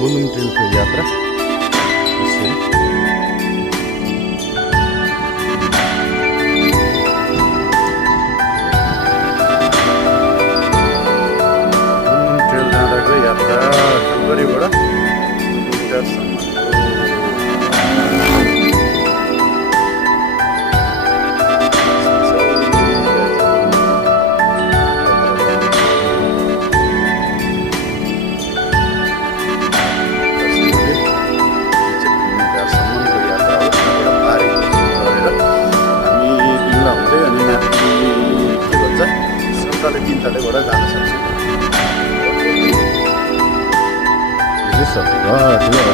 मुन्नुम ट्रेलको यात्रा यसरी मुन्नुम ट्रेल जाँदाको यात्रा खलगढीबाट किलोमिटरसम्म तीन तलेबाट जान सक्छौँ। जाँदाखेरि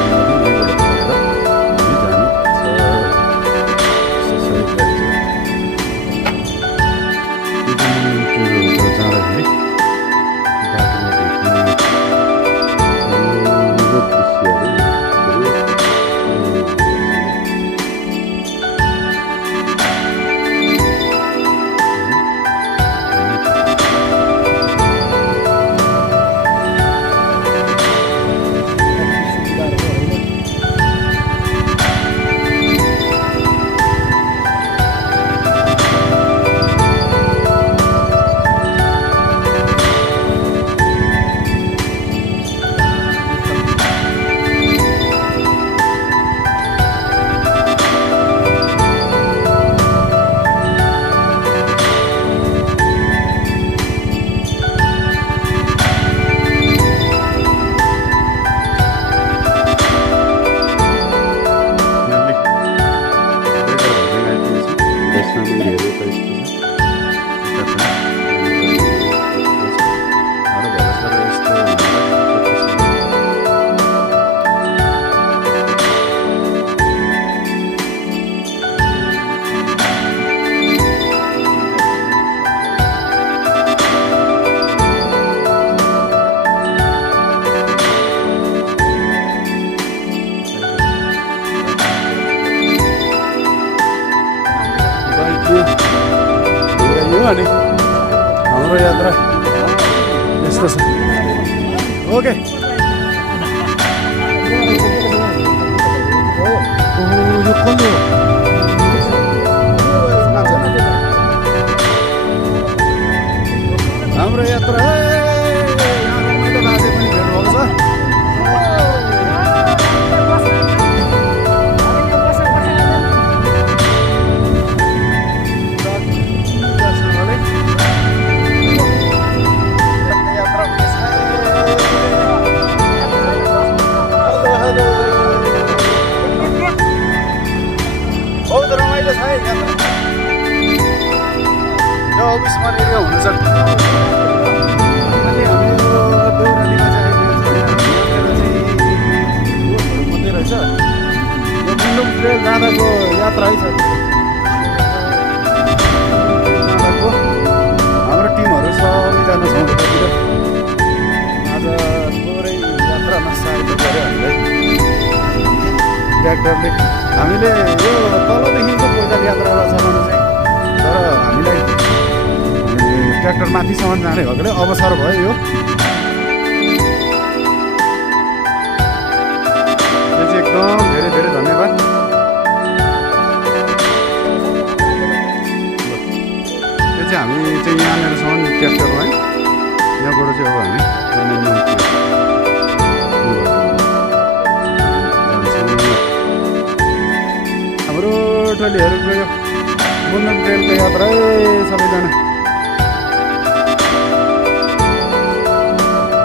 बाटोमा अनि हाम्रो यात्रा यस्तो छ। ओके यो कुन हो? हाम्रो यात्रा मैले बाजे पनि भेट्नु भएको छ। अविस्मरण एरिया हुन सक्छ। देउरालीमा चाहिँ रहेछ यो मुन्नुम ट्रेल जाँदाको यात्रा है सर। जाँदाको हाम्रो टिमहरू सबैजना छौँ त्यतातिर। आज थोरै यात्रामा सहायता गर्यो हामीलाई ट्र्याक्टरले। हामीले यो तलदेखिको पैदल यात्रालाई चलाउनु चाहिँ तर हामीलाई ट्र्याक्टर माथिसम्म जाने भएकोले अवसर भयो। यो चाहिँ एकदम धेरै धेरै धन्यवाद। यो चाहिँ हामी चाहिँ यहाँनिरसम्म ट्र्याक्टरमा है। यहाँबाट चाहिँ अब हामी हाम्रो टोलीहरू गयो मुन्नुम ट्रेलको यात्रा सबैजना।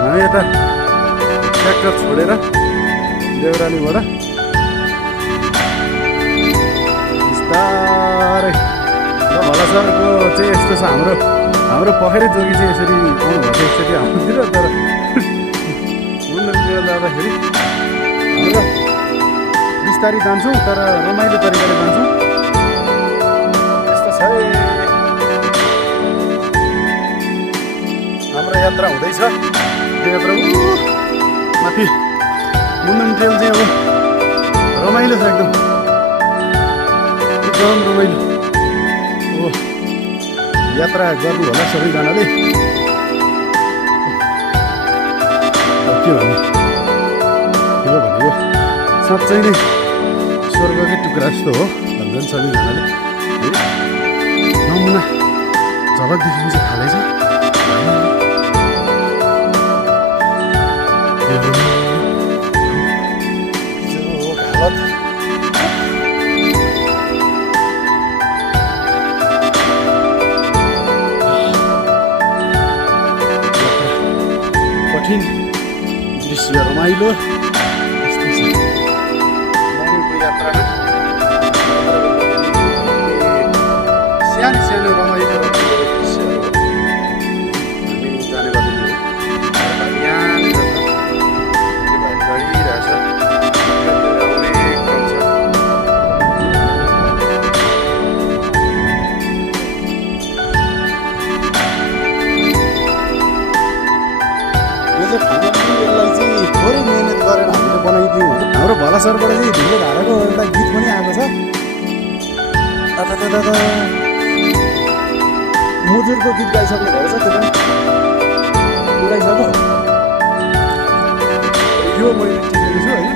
हामी यता ट्र्याक्टर छोडेर देउरालीबाट बिस्तारै भलासरको चाहिँ यस्तो छ। हाम्रो पखेरी जोगी चाहिँ यसरी आउनुभएको छ एकचोटि हाम्रोतिर। तर मुन्नुम ट्रेल जाँदाखेरि हाम्रो बिस्तारै जान्छौँ तर रमाइलो तरिकाले जान्छौँ। यस्तो छ हाम्रो यात्रा हुँदैछ। यात्रा माथि मुन्नुम ट्रेल चाहिँ अब रमाइलो छ एकदम रमाइलो। यात्रा गर्नु होला सबैजनाले। के भन्नु साँच्चै नै स्वर्गकै टुक्रा जस्तो हो भन्छन् सबैजनाले होइन नमुना झलक देखिन्छ थालेछ कठिन दृश्य रमाइलो यात्रामा सानो सानो रमाइलो दृश्यहरू हामी जाने गर्दैछौँ यहाँनिर छ त्यो भएर गइरहेछ आउने क्रम छ यसलाई चाहिँ थोरै मिहिनेत गरेर हामीले बनाइदियौँ भने हाम्रो भलासरबाट चाहिँ ढुङ्गे धाराको एउटा गीत पनि आएको छ मुजुरको गीत गाइसक्नु भएको छ त्यो पनि गाइसक्यो यो मैले टिपेको छु होइन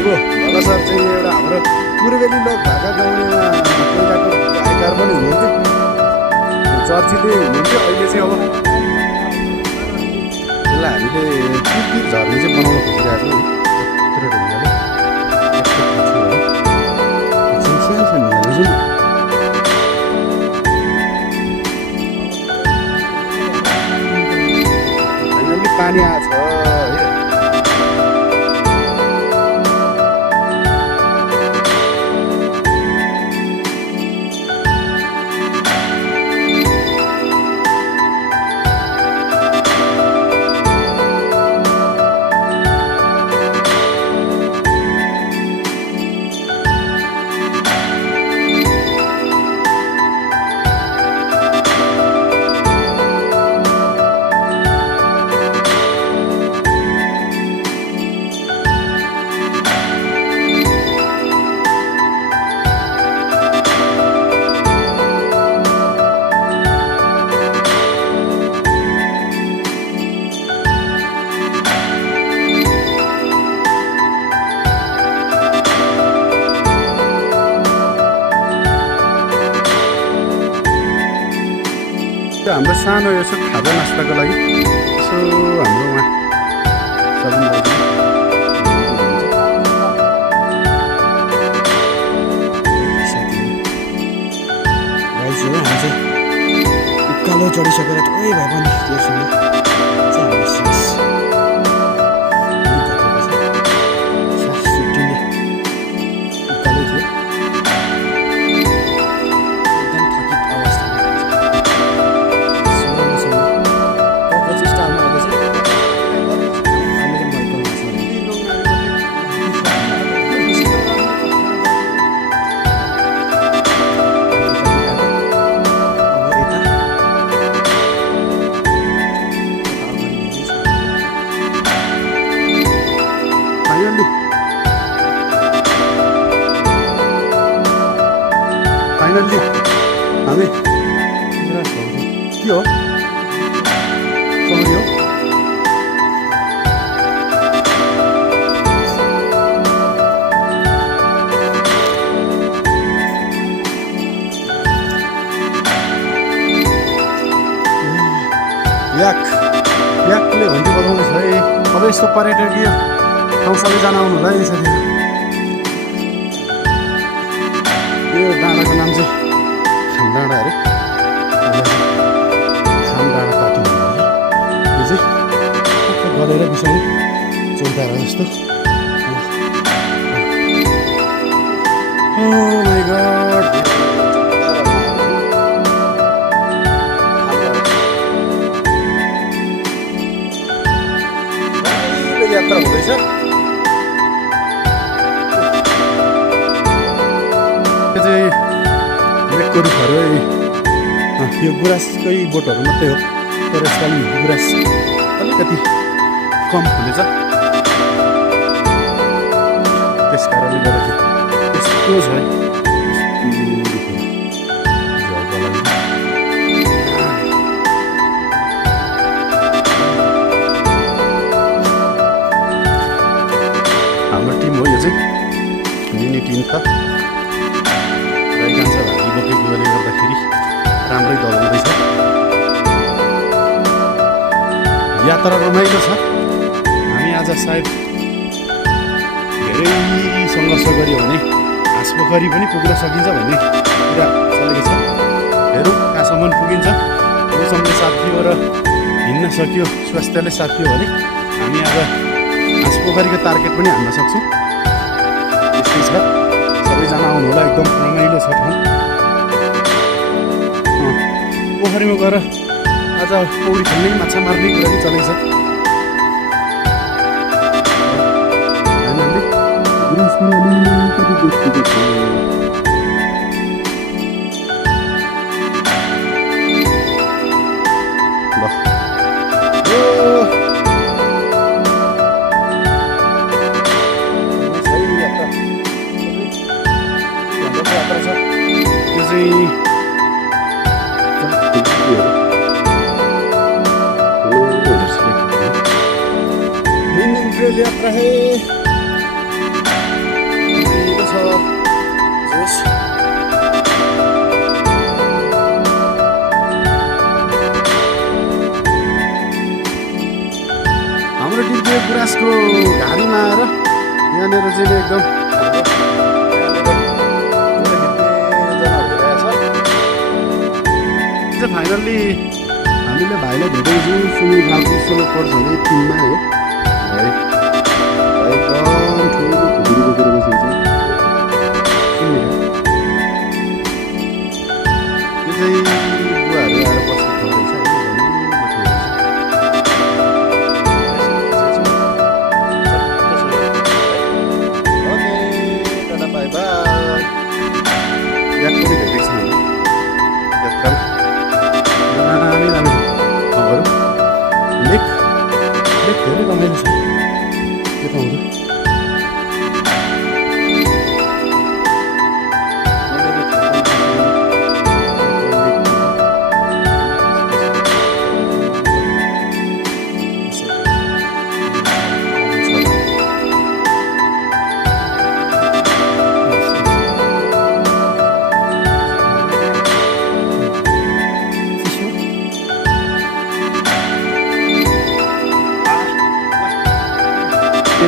यो भलासर चाहिँ एउटा हाम्रो पूर्वेली लोक भाका गाउनेमा पहिलाको गायककार पनि हुनुहुन्थ्यो चर्चितै हुनुहुन्थ्यो अहिले चाहिँ अब हामीले झर्ने चाहिँ बनाउन खोजिरहेको फाइनल्ली पानी आएको छ हाम्रो सानो यसो खाजा नास्ताको लागि यसो हाम्रो उहाँ सबिन उकालो चढिसकेर थोरै भए पनि त्योसँग सास छुट्टिने उकालो थियो एकदम थकित अवस्थामा फाइनल्ली हामी के हो चौरी हो याकले घन्टी बजाउँदैछ है अब यस्तो पर्यटकीय ठाउँ सबैजना आउनु होला है साथी यो डाँडाको नाम चाहिँ खामडाँडा अरे खामडाँडा पार्टी भन्नु अरे यो चाहिँ गलेर बिसाउने चौतारा जस्तो माई गड यात्रा हुँदैछ लेकको रुखहरू यो गुराँसकै बोटहरू मात्रै हो तर यसपालि गुराँस अलिकति कम हुनेछ त्यस कारणले गर्दाखेरि यस्तो छ है दिन त गाई कान्छ भागी बोकेकोले गर्दाखेरि राम्रै दबाउँदैछ। यात्रा रमाइलो छ। हामी आज सायद धेरै सङ्घर्ष गऱ्यो भने हाँसपोखरी पनि पुग्न सकिन्छ भन्ने कुरा चलेको छ। हेरौँ कहाँसम्म पुगिन्छ। मौसमले साथ दियो र हिँड्न सक्यो, स्वास्थ्यले साथ दियो भने हामी आज हाँसपोखरीको टार्गेट पनि हान्न सक्छौँ। त्यस्तै छ। सबैजना आउनु होला, एकदम रमाइलो छ ठाउँ। पोखरीमा गएर आज पौडी खेल्ने माछा मार्ने कुरा पनि चलेको छ। यात्रा है हाम्रो डिब्रे गुराँसको घारीमा आएर यहाँनिर चाहिँ एकदम फाइनल्ली हामीले भाइलाई भेटेको छौँ। सुनिल गाउँको सोलो पर्छ भने टिममा है एकदम ठुलो खुकुरी बोकेर बसिन्छ। यो चाहिँ बुवाहरू आएर बस्नु पर्दैछ। Okay tata bye by. याद पनि भेटेको छ हामी यात्रामा। नानी नानी ठाउँहरू लेक धेरै रमाइलो छ यो ठाउँहरू।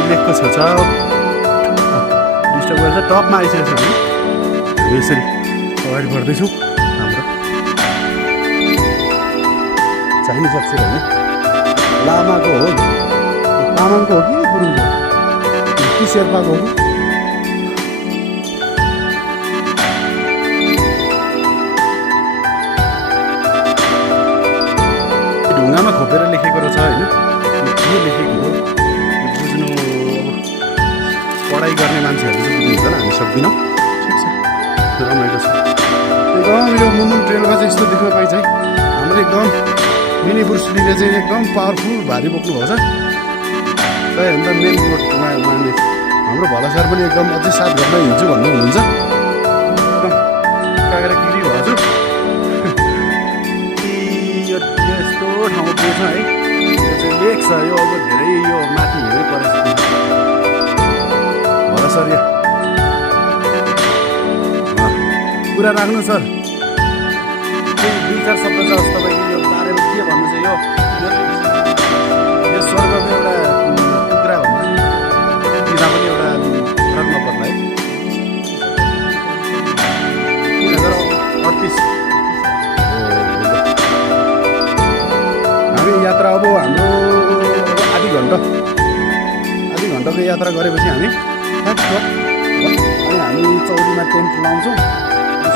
लेकको छेउछाउ डिस्टर्ब गरेर टपमा आइसकेको छ भने हामी यसरी अगाडि बढ्दैछौँ। हाम्रो चाहिने सक्छ भने लामाको हो, तामाङको हो कि गुरुङको कि शेर्पाको हो कि ढुङ्गामा खोपेर लेखेको रहेछ होइन। के लेखेको हो बुझ्नु अब पढाइ गर्ने मान्छेहरूले चाहिँ बुझ्नुहुन्छ होला, हामी सक्दैनौँ। ठिक छ, रमाइलो छ एकदम। यो मुन्नुम ट्रेलमा चाहिँ यस्तो देख्न पाइन्छ है। हाम्रो एकदम मिनी ब्रुसलीले चाहिँ एकदम पावरफुल भारी बोक्नुभएको छ। त्यही अन्त मेन रोडमा माने हाम्रो भला सर पनि एकदम अझै साथ गर्न हिँड्छु भन्दै हुनुहुन्छ। एकदम कागरा किरी भएको छु। यो यस्तो ठाउँमा पुगेछ है। यो चाहिँ लेक छ। यो अब धेरै यो माथि हेर्नु परेछ भला सर। यो कुरा राख्नु सर। त्यही 2-4 शब्द छ तपाईँको यो बारेमा के भन्नु छ। यो स्वर्गको एउटा टुक्रा भन्दा दिँदा पनि एउटा फरक नपर्ला है। 2038 हामी यात्रा अब हाम्रो आधी घन्टाको यात्रा गरेपछि हामी ठ्याक्क अनि हामी चौरीमा टेन्ट लाउँछौँ,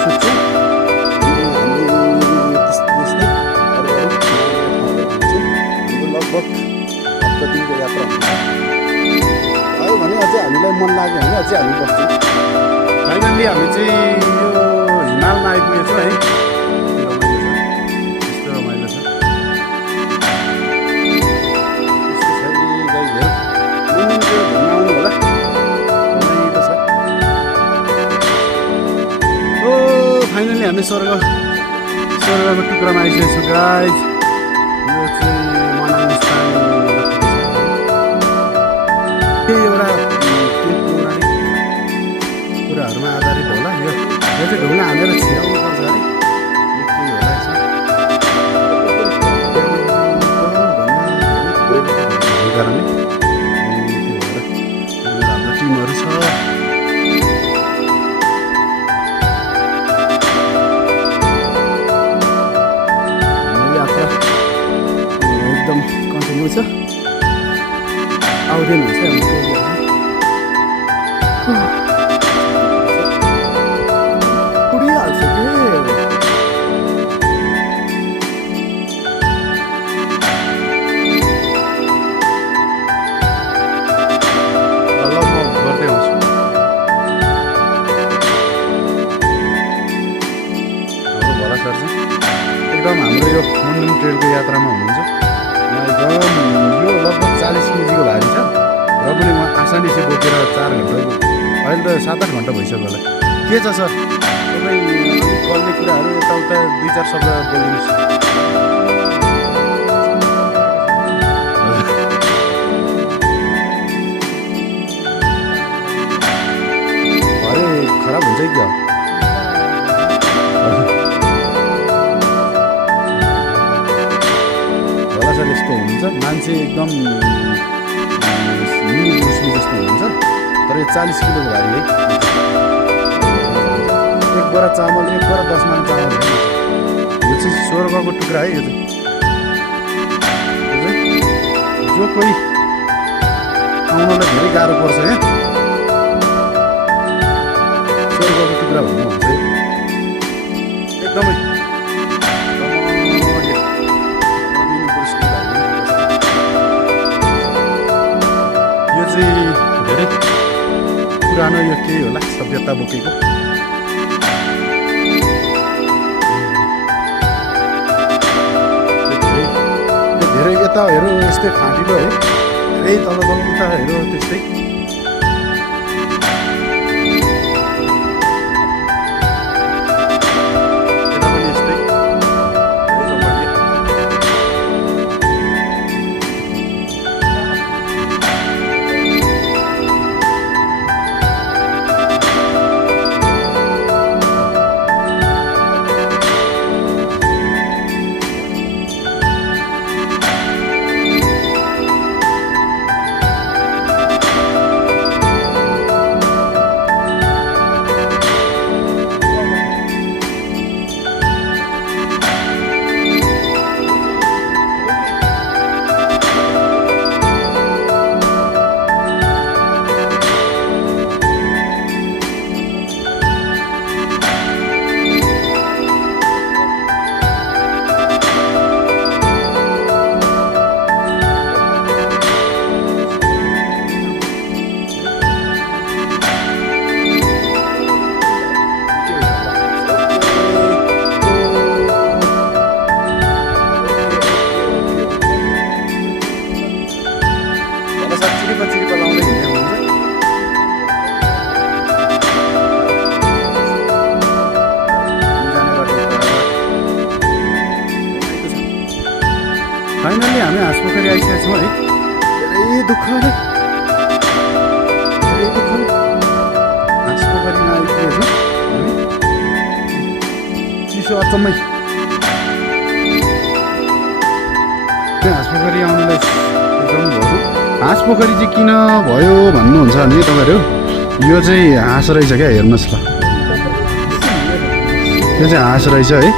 सुत्छौँ। हाम्रो लगभग हप्ता दिनको यात्रा हुन्छ। आयो भने अझै हामीलाई मन लाग्यो भने अझै हामी बस्छौँ। फाइनल्ली हामी चाहिँ यो हिमालमा आइपुगेछौँ है। यस्तो रमाइलो छ। आउनु होला, रमाइलो छ। ओ फाइनल्ली हामी स्वर्गको टुक्रामा आइसकेको छु गाइज। यो चाहिँ मनाङ स्थान एउटा कुरा ढुङ्गा हानेर छिराउनु पर्छ अरे के होला यसमा कारणले हाम्रो टिमहरू छ यात्रा एकदम कन्टिन्यू छ आउँदैन हुन्छ उडिहाल्छ के एकदम हाम्रो यो मुन्डुम ट्रेलको यात्रामा हुनुहुन्छ एकदम यो लगभग 40 केजीको भारी छ र पनि म आसानी चाहिँ बोकेर 4 घन्टाको अहिले त 7-8 घन्टा भइसक्यो होला के छ सर तपाईँ बोल्ने कुराहरू यताउता 2-4 शब्द बोलिदिनुहोस् अरे खराब हुन्छ क्या यस्तो हुन्छ मान्छे एकदम मिनी बुस्मी जस्तो हुन्छ तर यो 40 किलोको भारी है एक बोरा चामल 10 मन चामल यो चाहिँ स्वर्गको टुक्रा है यो चाहिँ जो कोही आउनलाई धेरै गाह्रो पर्छ है स्वर्गको टुक्रा भन्नुहुन्छ एकदमै धेरै पुरानो यो के होला सभ्यता बोकेको धेरै यता हेरो यस्तै फाँटिलो है धेरै तल उता हेरो त्यस्तै फाइनली हामी हाँसपोखरी आइसकेका छौँ है धेरै दुःखले हाँसपोखरीमा आइपुगेका छौँ हामी चिसो अचम्मै त्यो हाँसपोखरी आउनुलाई एकदम भयो हाँसपोखरी चाहिँ किन भयो भन्नुहुन्छ भने तपाईँहरू यो चाहिँ हाँस रहेछ क्या हेर्नुहोस् ल यो चाहिँ हाँस रहेछ है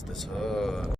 यस्तो छ।